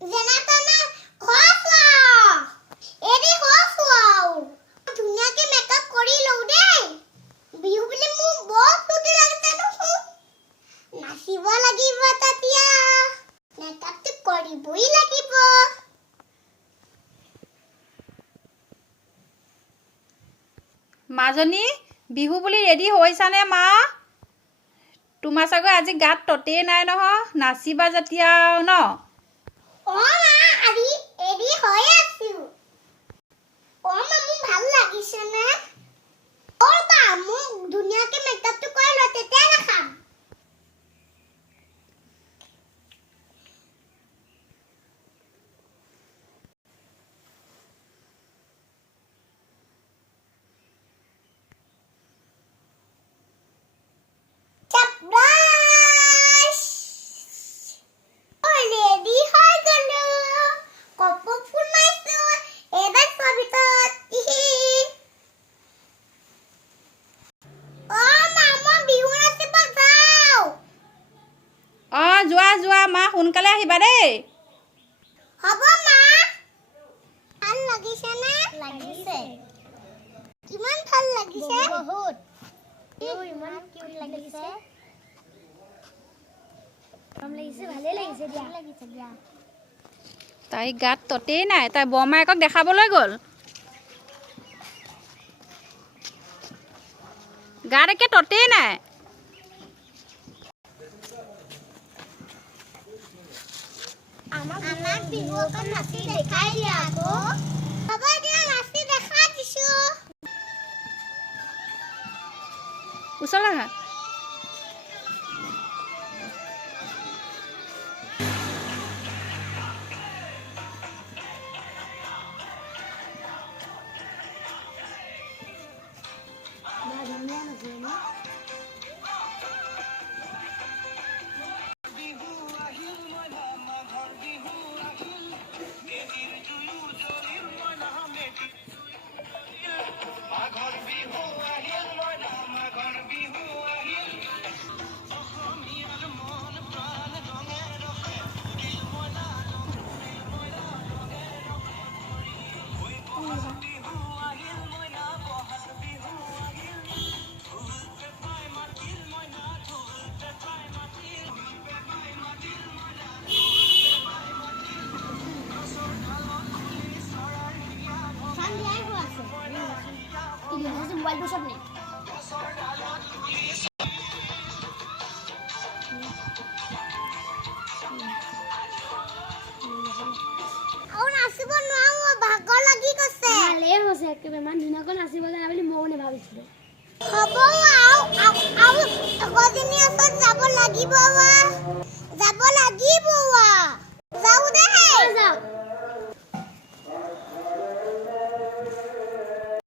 জেনাতনা খোৱা এৰি খোৱা ধুনীয়াকে মেকআপ কৰি লও দেই বিহু বুলি মোৰ বহুত ফুটি লাগিছে নহয় নাচিব লাগিব তাতিয়া মেকআপটো কৰিবই লাগিব মাজনী বিহু বুলি ৰেডি হৈছানে মা তোমাৰ চাগৈ আজি গাত ততেই নাই নহয় নাচিবা যেতিয়া ন অ মা আজি ৰেডি হৈ আছো অ মা মোৰ ভাল লাগিছে না অ বা মোক ধুনীয়াকে মেকআপটো কৰি ল তেতিয়া দেখাম যোৱা মা সোনকালে আহিবা দেই হ'ব মা ভাল লাগিছে না লাগিছে কিমান ভাল লাগিছে বহুত ইমান কিউট লাগিছে ভালে লাগিছে দিয়া তাই গাত ততেই নাই তাই বৰমায়েকক দেখাবলৈ গ'ল গাত একে ততেই নাই আমাক বিহু অকণ নাচি দেখাই দিয়া আকৌ হ'ব দিয়া নাচি দেখাই দিছো ওচৰলৈ আহা মোবাইল তো সব নেই আৰু নাচিব নোৱাৰো ভাগৰ লাগি গৈছে ভালে হৈছে একেবাৰে মান ধুনীয়াকৈ নাচিব লাগে বুলি মই মনে ভাবিছিলো হ'ব আৰু গদিনী ওচৰত যাব লাগিব